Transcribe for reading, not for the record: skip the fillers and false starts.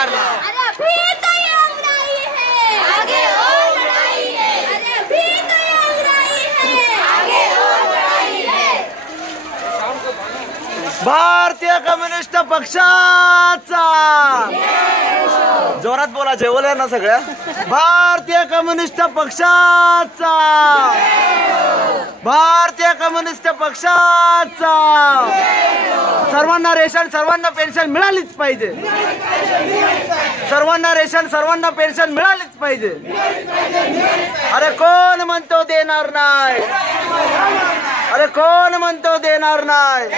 देणार नाही। अरे अभी तो ये अंगड़ाई है, आगे और लड़ाई है। अरे अभी तो ये अंगड़ाई है, आगे और लड़ाई है। भारतीय कम्युनिस्ट पक्षाचा जोरात बोला, जेवले ना सगळ्या। भारतीय कम्युनिस्ट पक्षाचा, भारतीय कम्युनिस्ट पक्षाचा। सर्वांना रेशन, सर्वांना पेन्शन मिळालीच पाहिजे। सर्वांना रेशन, सर्वांना पेन्शन मिळालीच पाहिजे। अरे कोण म्हणतो देणार नाही? अरे कोण म्हणतो देणार नाही?